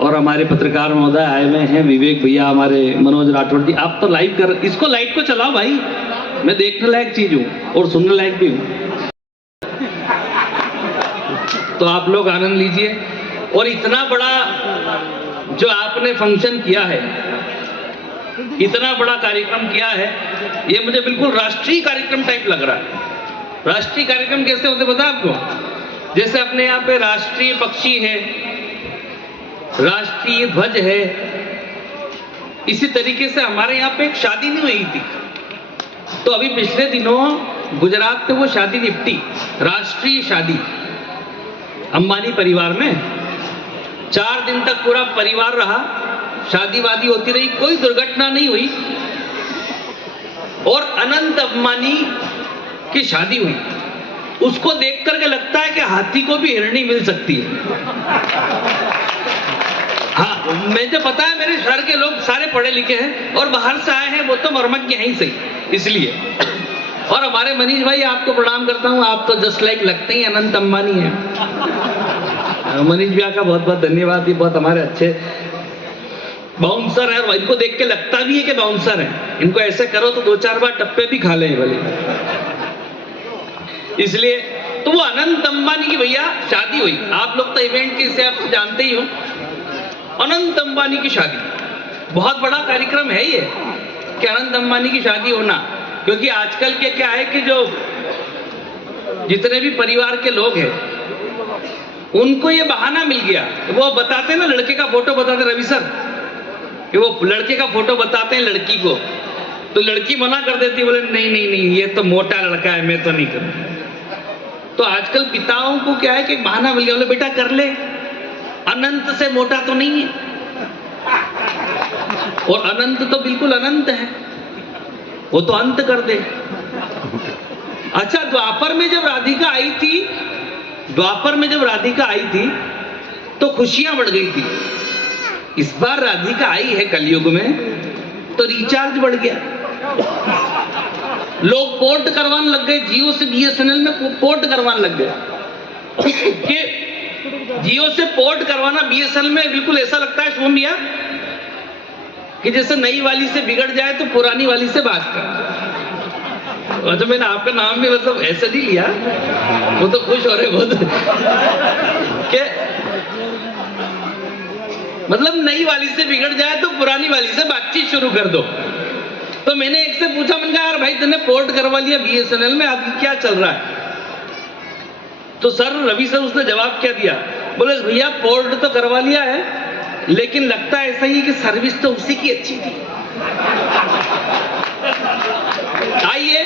और हमारे पत्रकार महोदय आए हुए हैं, विवेक भैया, हमारे मनोज राठौड़ जी। आप तो लाइव कर, इसको लाइट को चलाओ भाई, मैं देखने लायक चीज हूँ और सुनने लायक भी हूँ, तो आप लोग आनंद लीजिए। और इतना बड़ा जो आपने फंक्शन किया है, इतना बड़ा कार्यक्रम किया है, ये मुझे बिल्कुल राष्ट्रीय कार्यक्रम टाइप लग रहा है। राष्ट्रीय कार्यक्रम कैसे होते पता आपको? जैसे अपने यहाँ पे राष्ट्रीय पक्षी है, राष्ट्रीय ध्वज है, इसी तरीके से हमारे यहाँ पे एक शादी नहीं हुई थी, तो अभी पिछले दिनों गुजरात में वो शादी निपटी, राष्ट्रीय शादी अंबानी परिवार में। 4 दिन तक पूरा परिवार रहा, शादी वादी होती रही, कोई दुर्घटना नहीं हुई, और अनंत अंबानी की शादी हुई। उसको देख करके लगता है कि हाथी को भी हिरणी मिल सकती है। हाँ, मुझे पता है मेरे शहर के लोग सारे पढ़े लिखे हैं और बाहर से आए हैं, वो तो मरमत हैं ही सही, इसलिए। और हमारे मनीष भाई, आपको प्रणाम करता हूँ, आप तो जस्ट लाइक लगते ही अनंत अंबानी हैं। मनीष भैया का बहुत बहुत धन्यवाद, ये बहुत हमारे अच्छे बाउंसर है, और इनको देख के लगता भी है कि बाउंसर है। इनको ऐसे करो तो 2-4 बार टप्पे भी खा लें भले, इसलिए। तो वो अनंत अंबानी की भैया शादी हुई। आप लोग तो इवेंट के हिसाब से जानते ही हो, अनंत अंबानी की शादी बहुत बड़ा कार्यक्रम है ये, कि अनंत अंबानी की शादी होना। क्योंकि आजकल के क्या है कि जो जितने भी परिवार के लोग हैं, उनको ये बहाना मिल गया। वो बताते ना, लड़के का फोटो बताते, रवि सर, कि वो लड़के का फोटो बताते हैं लड़की को, तो लड़की मना कर देती, बोले नहीं नहीं नहीं, ये तो मोटा लड़का है, मैं तो नहीं करूँ। तो आजकल पिताओं को क्या है कि बहाना मिल गया, बोले बेटा कर ले, अनंत से मोटा तो नहीं है, और अनंत तो बिल्कुल अनंत है, वो तो अंत कर दे। अच्छा, द्वापर में जब राधिका आई थी, द्वापर में जब राधिका आई थी तो खुशियां बढ़ गई थी। इस बार राधिका आई है कलयुग में तो रिचार्ज बढ़ गया, लोग पोर्ट करवाने लग गए, जियो से BSNL में पोर्ट करवाने लग गए। कि जियो से पोर्ट करवाना BSNL में बिल्कुल ऐसा लगता है शुभम भैया कि जैसे नई वाली से बिगड़ जाए तो पुरानी वाली से बात कर। और तो मैंने आपका नाम भी मतलब ऐसे नहीं लिया, वो तो खुश हो रहे बहुत कि मतलब नई वाली से बिगड़ जाए तो पुरानी वाली से बातचीत शुरू कर दो। तो मैंने एक से पूछा, मैंने कहा यार भाई तूने पोर्ट करवा लिया BSNL में, अभी क्या चल रहा है? तो सर, रवि सर, उसने जवाब क्या दिया, बोले भैया पोर्ट तो करवा लिया है, लेकिन लगता है ऐसा ही कि सर्विस तो उसी की अच्छी थी। आइए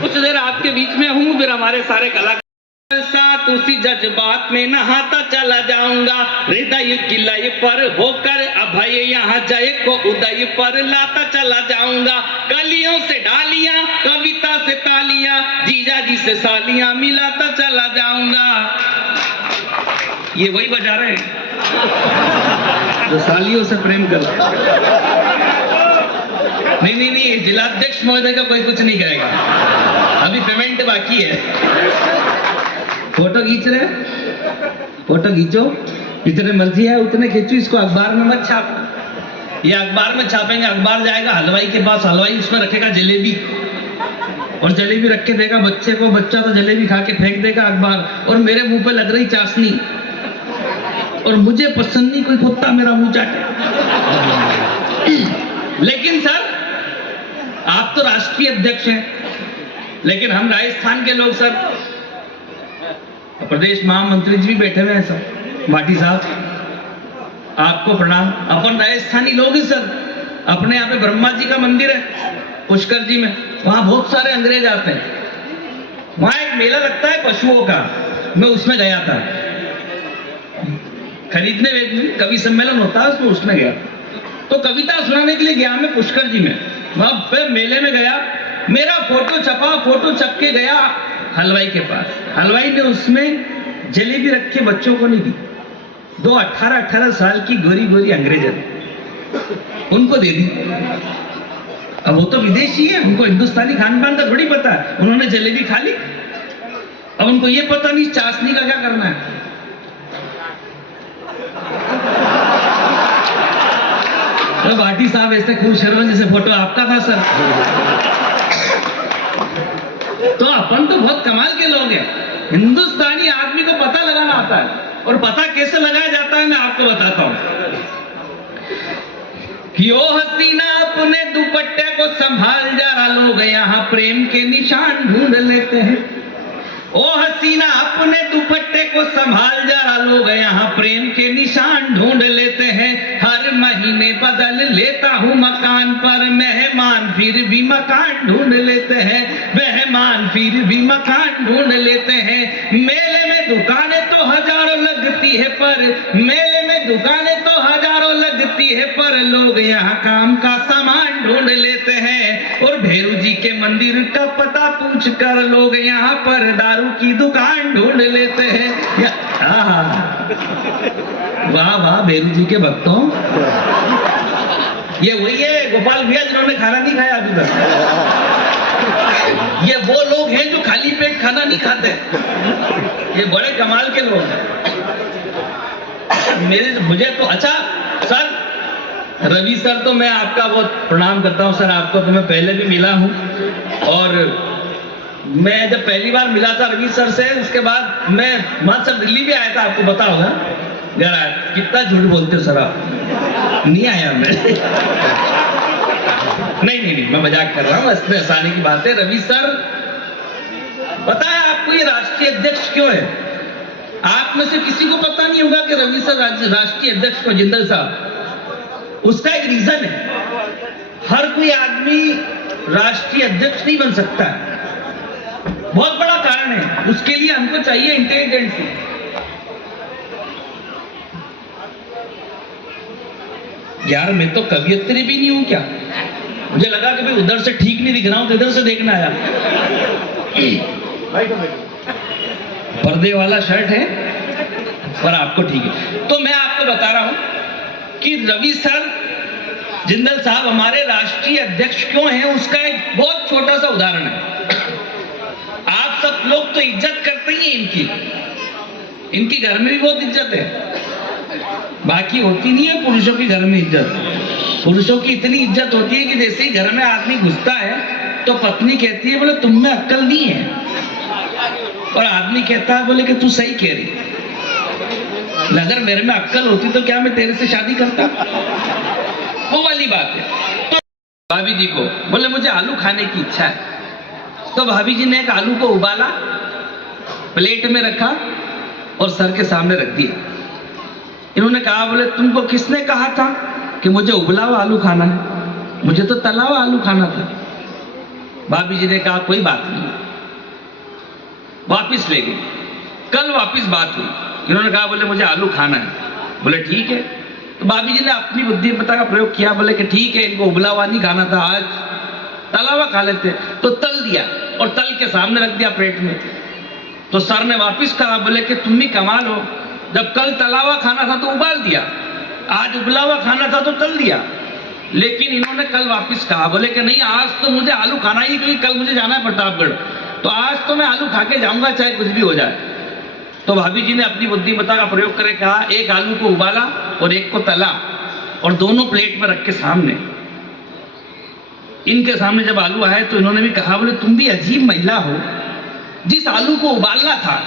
कुछ देर आपके बीच में हूं, फिर हमारे सारे कलाकार साथ उसी जज्बात में नहाता चला जाऊंगा। हृदय की लय पर होकर अभय यहाँ जय को उदय पर लाता चला जाऊंगा। कलियों से डालियां, कविता से तालियां, जीजा जी से सालियां मिलाता चला जाऊंगा। ये वही बजा रहे हैं जो सालियों से प्रेम करते हैं। नहीं नहीं नहीं, जिलाध्यक्ष महोदय का कोई कुछ नहीं करेगा, अभी पेमेंट बाकी है। फोटो खींच रहे, फोटो खींचो, जितने मर्जी है उतने खींचो, इसको अखबार में मत छाप। ये अखबार में छापेंगे, अखबार जाएगा हलवाई के पास, हलवाई उसमें रखेगा जलेबी, और जलेबी रख के देगा बच्चे को, बच्चा तो जलेबी खा के फेंक देगा अखबार, और मेरे मुंह पे लग रही चाशनी, और मुझे पसंद नहीं कोई कुत्ता मेरा मुंह चाटे। लेकिन सर, आप तो राष्ट्रीय अध्यक्ष हैं, लेकिन हम राजस्थान के लोग सर, प्रदेश महामंत्री जी भी बैठे हुए हैं सर, भाटी साहब, आपको प्रणाम। अपन राजस्थानी लोग हैं सर, अपने यहाँ पे ब्रह्मा जी का मंदिर है पुष्कर जी में, वहां बहुत सारे अंग्रेज आते हैं। वहां एक मेला लगता है पशुओं का, मैं उसमें गया था खरीदने, कवि सम्मेलन होता है उसमें, उसमें गया तो कविता सुनाने के लिए गया मैं पुष्कर जी में। वहां पे मेले में गया, मेरा फोटो छपा, फोटो छप के गया हलवाई के पास, हलवाई ने उसमें जलेबी रख के बच्चों को नहीं दी, 2 18-18 साल की गोरी गोरी अंग्रेज उनको दे दी। अब वो तो विदेशी है, उनको हिंदुस्तानी खान पान का थोड़ी पता है, उन्होंने जलेबी खा ली। अब उनको ये पता नहीं चाशनी का क्या करना है। तो भाटी साहब ऐसे खूब शर्मा जैसे फोटो आपका था सर। तो अपन तो बहुत कमाल के लोग हैं। हिंदुस्तानी आदमी को पता लगाना आता है, और पता कैसे लगाया जाता है मैं आपको बताता हूं कि ओ हसीना अपने दुपट्टे को संभाल जरा, लोग यहाँ प्रेम के निशान ढूंढ लेते हैं। ओ हसीना अपने दुपट्टे को संभाल जरा, लोग यहाँ प्रेम के निशान ढूंढ लेते हैं। हर महीने बदल लेता हूँ मकान, पर मेहमान फिर भी मकान ढूंढ लेते हैं। मेहमान फिर भी मकान ढूंढ लेते हैं। मेले में दुकानें तो हजारों लगती है, पर मेले में दुकानें तो हजारों लगती है, पर लोग यहाँ काम का सामान ढूंढ लेते हैं। और भैरू जी के मंदिर का पता पूछ कर लोग यहाँ पर दारू की दुकान ढूंढ लेते हैं। वाह वाह भैरू जी के भक्तों, ये वही है गोपाल भैया जिन्होंने खाना नहीं खाया अभी तक। ये वो लोग हैं जो खाली पेट खाना नहीं खाते। ये बड़े कमाल के लोग हैं। मुझे तो अच्छा सर, रवि सर तो मैं आपका बहुत प्रणाम करता हूं सर। आपको तो मैं पहले भी मिला हूं, और मैं जब पहली बार मिला था रवि सर से, उसके बाद मैं वहां सर दिल्ली भी आया था, आपको पता होगा। घर आया, कितना झूठ बोलते हो सर आप, नहीं आया मैं। नहीं मैं मजाक कर रहा हूँ, इसमें हंसाने की बात है। रवि सर, पता है आपको ये राष्ट्रीय अध्यक्ष क्यों है? आप में से किसी को पता नहीं होगा कि रवि सर राष्ट्रीय अध्यक्ष को, जिंदल साहब। उसका एक रीजन है, हर कोई आदमी राष्ट्रीय अध्यक्ष नहीं बन सकता है। बहुत बड़ा कारण है, उसके लिए हमको चाहिए इंटेलिजेंसी। यार मैं तो कवियत्री भी नहीं हूं क्या? मुझे लगा कि भाई उधर से ठीक नहीं दिख रहा हूं तो इधर से देखना आया। पर्दे वाला शर्ट है पर आपको ठीक है। तो मैं आपको बता रहा हूं कि रवि सर, जिंदल साहब हमारे राष्ट्रीय अध्यक्ष क्यों हैं, उसका एक बहुत छोटा सा उदाहरण है। आप सब लोग तो इज्जत करते ही इनकी घर में भी बहुत इज्जत है। बाकी होती नहीं है पुरुषों के घर में इज्जत। पुरुषों की इतनी इज्जत होती है कि जैसे ही घर में आदमी घुसता है तो पत्नी कहती है बोले तुम में अक्ल नहीं है, और आदमी कहता है बोले कि तू सही कह रही, अगर मेरे में अक्ल होती तो क्या मैं तेरे से शादी करता। वो वाली बात है। तो भाभी जी को बोले मुझे आलू खाने की इच्छा है, तो भाभी जी ने एक आलू को उबाला, प्लेट में रखा और सर के सामने रख दिया। इन्होंने कहा बोले तुमको किसने कहा था कि मुझे उबला हुआ आलू खाना है? मुझे तो तला हुआ आलू खाना था। भाभी जी ने कहा कोई बात नहीं, वापिस ले गए। कल वापिस बात हुई, इन्होंने कहा बोले मुझे आलू खाना है। बोले ठीक है। तो भाभी जी ने अपनी बुद्धिमत्ता का प्रयोग किया, बोले कि ठीक है, इनको उबला हुआ नहीं खाना था, आज तला हुआ खा लेते। तो तल दिया और तल के सामने रख दिया प्लेट में। तो सर ने वापिस कहा बोले कि तुम भी कमाल हो, जब कल तला हुआ खाना था तो उबाल दिया, आज उबला हुआ खाना था तो तल दिया। लेकिन इन्होंने कल वापिस कहा बोले कि नहीं, आज तो मुझे आलू खाना ही, क्योंकि कल मुझे जाना है प्रतापगढ़, तो आज तो मैं आलू खा के जाऊंगा चाहे कुछ भी हो जाए। तो भाभी जी ने अपनी बुद्धिमत्ता का प्रयोग करके कहा एक आलू को उबाला और एक को तला, और दोनों प्लेट में रख के सामने, इनके सामने जब आलू आए तो इन्होंने भी कहा बोले तुम भी अजीब महिला हो, जिस आलू को उबालना था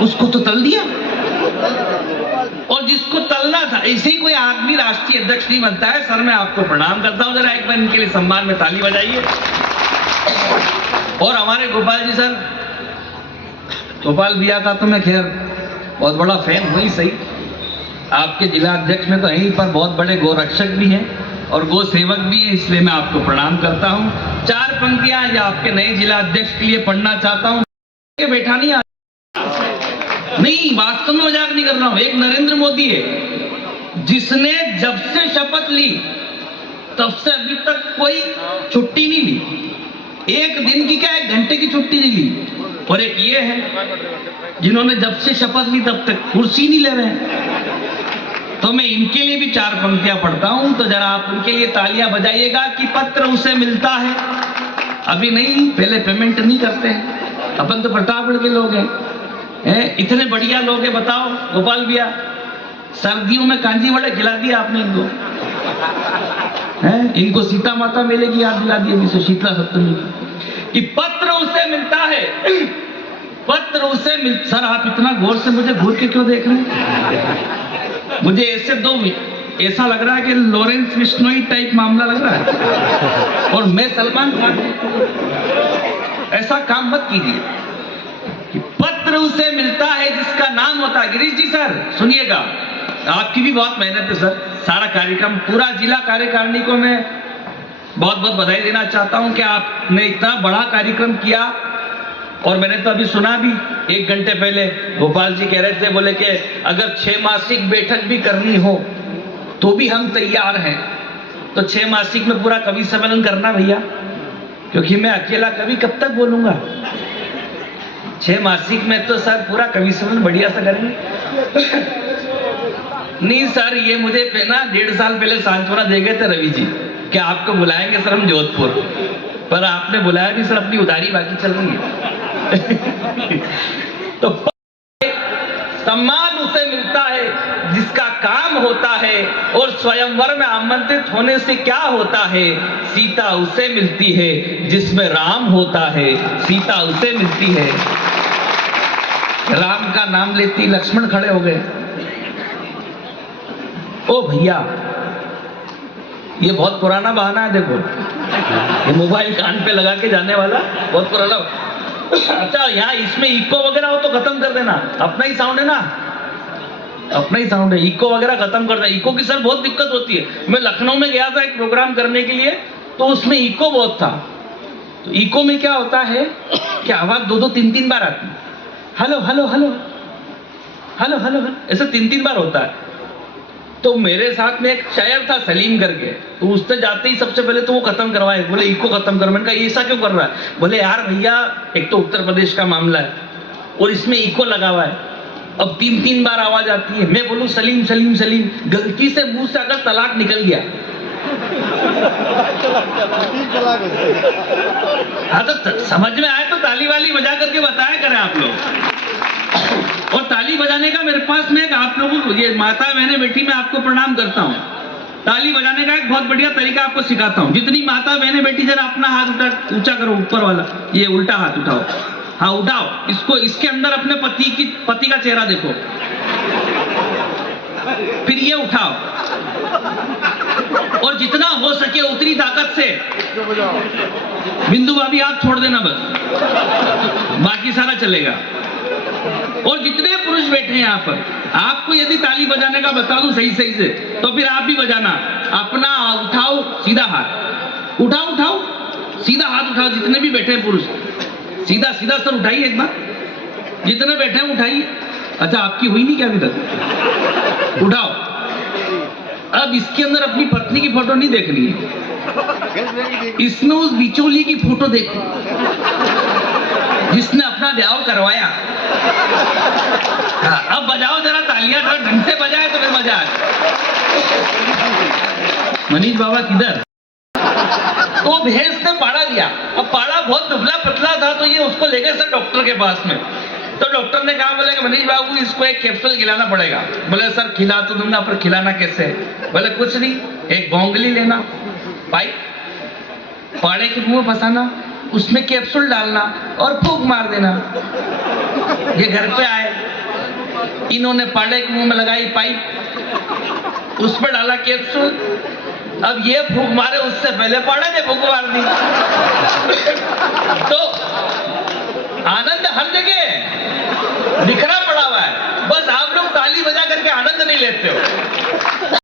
उसको तो तल दिया, और जिसको तलना था। ऐसे ही कोई आदमी राष्ट्रीय अध्यक्ष नहीं बनता है। सर मैं आपको प्रणाम करता हूं, जरा एक बार इनके लिए सम्मान में ताली बजाइए। और हमारे गोपाल जी सर, गोपाल भैया का तो मैं खैर बहुत बड़ा फैन हूं ही सही, आपके जिला अध्यक्ष में तो यहीं पर बहुत बड़े गोरक्षक भी हैं और गो सेवक भी हैं, इसलिए मैं आपको प्रणाम करता हूं। 4 पंक्तियां आज आपके नए जिला अध्यक्ष के लिए पढ़ना चाहता हूं। बैठा नहीं नहीं, वास्तव में मजाक नहीं कर रहा हूं। एक नरेंद्र मोदी है जिसने जब से शपथ ली तब से अभी तक कोई छुट्टी नहीं ली, एक दिन की क्या, 1 घंटे की छुट्टी नहीं ली। और एक ये है जिन्होंने जब से शपथ ली तब तक कुर्सी नहीं ले रहे। तो मैं इनके लिए भी 4 पंक्तियां पढ़ता हूं, तो जरा आप उनके लिए तालियां बजाइएगा कि पत्र उसे मिलता है, अभी नहीं, पहले पेमेंट नहीं करते हैं। अपन तो प्रतापगढ़ के लोग हैं, इतने बढ़िया लोग हैं। बताओ गोपाल भैया, सर्दियों में कांजी वड़े खिला दिया आपने इनको, हैं? इनको सीता माता मेले की याद दिला दी अभी से, शीतला सप्तमी की। पत्र उसे मिलता है, पत्र उसे मिल। सर आप इतना गौर से मुझे घूर के क्यों देख रहे हैं? मुझे ऐसा लग रहा है कि लॉरेंस बिश्नोई टाइप मामला लग रहा है और मैं सलमान खान। ऐसा काम मत कीजिए कि पत्र उसे मिलता है जिसका नाम होता है। गिरीश जी सर सुनिएगा, आपकी भी बहुत मेहनत है सर। सारा कार्यक्रम, पूरा जिला कार्यकारिणी को मैं बहुत बहुत बधाई देना चाहता हूं कि आपने इतना बड़ा कार्यक्रम किया। और मैंने तो अभी सुना भी 1 घंटे पहले गोपाल जी कह रहे थे, बोले कि अगर 6 मासिक बैठक भी करनी हो तो भी हम तैयार हैं। तो 6 मासिक में पूरा कवि सम्मेलन करना भैया, क्योंकि मैं अकेला कवि कब तक बोलूंगा। 6 मासिक में तो सर पूरा कवि सम्मेलन बढ़िया सा करेंगे। नहीं सर, ये मुझे ना 1.5 साल पहले सांत्वना दे गए थे रवि जी कि आपको बुलाएंगे सर हम जोधपुर, पर आपने बुलाया नहीं सर, अपनी उधारी बाकी चल रही है। तो सम्मान उसे मिलता है जिसका काम होता है, और स्वयंवर में आमंत्रित होने से क्या होता है? सीता उसे मिलती है जिसमें राम होता है, सीता उसे मिलती है। राम का नाम लेती लक्ष्मण खड़े हो गए। ओ भैया, ये बहुत पुराना बहाना है, देखो ये मोबाइल कान पे लगा के जाने वाला बहुत पुराना। अच्छा यहाँ इसमें इको वगैरह हो तो खत्म कर देना, अपना ही साउंड है ना, अपना ही साउंड है, इको वगैरह खत्म कर दे। इको की सर बहुत दिक्कत होती है। मैं लखनऊ में गया था एक प्रोग्राम करने के लिए, तो उसमें इको बहुत था। तो इको में क्या होता है कि आवाज 2-2, 3-3 बार आती है। Hello hello hello hello hello, ऐसे 3-3 बार होता है। तो मेरे साथ में एक शायर था सलीम करके, तो उससे जाते ही सबसे पहले तो वो खत्म करवाए, बोले इको खत्म कर। मैंने कहा ऐसा क्यों कर रहा है? बोले यार भैया एक तो उत्तर प्रदेश का मामला है और इसमें इको लगा हुआ है, अब 3-3 बार आवाज आती है। मैं बोलूं सलीम सलीम सलीम, गलती से मुंह से अगर तलाक निकल गया हाँ तो समझ में आए तो ताली वाली बजा करके बताया करें आप लोग। और ताली बजाने का मेरे पास में आप लोगों को, ये माता बहने बेटी मैं आपको प्रणाम करता हूँ। ताली बजाने का एक बहुत बढ़िया तरीका आपको सिखाता हूँ। जितनी माता बहने बेटी जरा अपना हाथ ऊंचा करो, ऊपर वाला, ये उल्टा हाथ उठाओ, हाँ उठाओ इसको, इसके अंदर अपने पति का चेहरा देखो, फिर ये उठाओ और जितना हो सके उतनी ताकत से बिंदु भाभी आप छोड़ देना बस, बाकी सारा चलेगा। और जितने पुरुष बैठे हैं यहाँ पर, आपको यदि ताली बजाने का बता दूं सही सही से, तो फिर आप भी बजाना। अपना उठाओ सीधा हाथ, उठाओ उठाओ सीधा हाथ उठाओ, जितने भी बैठे हैं पुरुष सीधा सीधा सर उठाइए एक बार, जितने बैठे हैं उठाइए। अच्छा आपकी हुई नहीं क्या अभी तक? उठाओ। अब इसके अंदर अपनी पत्नी की फोटो नहीं देखनी है, इसमें उस बिचौली की फोटो देखो जिसने अपना ब्याह करवाया। हाँ, अब बजाओ जरा तालियां, थोड़ा ढंग से बजाए तो फिर मजा आए। मनीष बाबा किधर? तो भैंस ने पाड़ा दिया। अब पाड़ा बहुत दुबला पतला था, तो ये उसको ले गए सर डॉक्टर के पास में। तो डॉक्टर ने कहा, बोले कि मनीष बाबू इसको एक कैप्सूल खिलाना पड़ेगा। बोले सर खिला तो दूंगा, पर खिलाना कैसे? बोले कुछ नहीं, एक गोंगली लेना, पाइप पाड़े के मुंह में फंसाना, उसमें कैप्सूल डालना और फूंक मार देना। ये घर पे आए, इन्होंने पाड़े के मुंह में लगाई पाइप, उस पर डाला कैप्सूल। अब ये फूंक मारे उससे पहले पाड़े ने फूंक मार दी। तो आनंद हर जगह बिखरा पड़ा हुआ है, बस आप लोग ताली बजा करके आनंद नहीं लेते हो।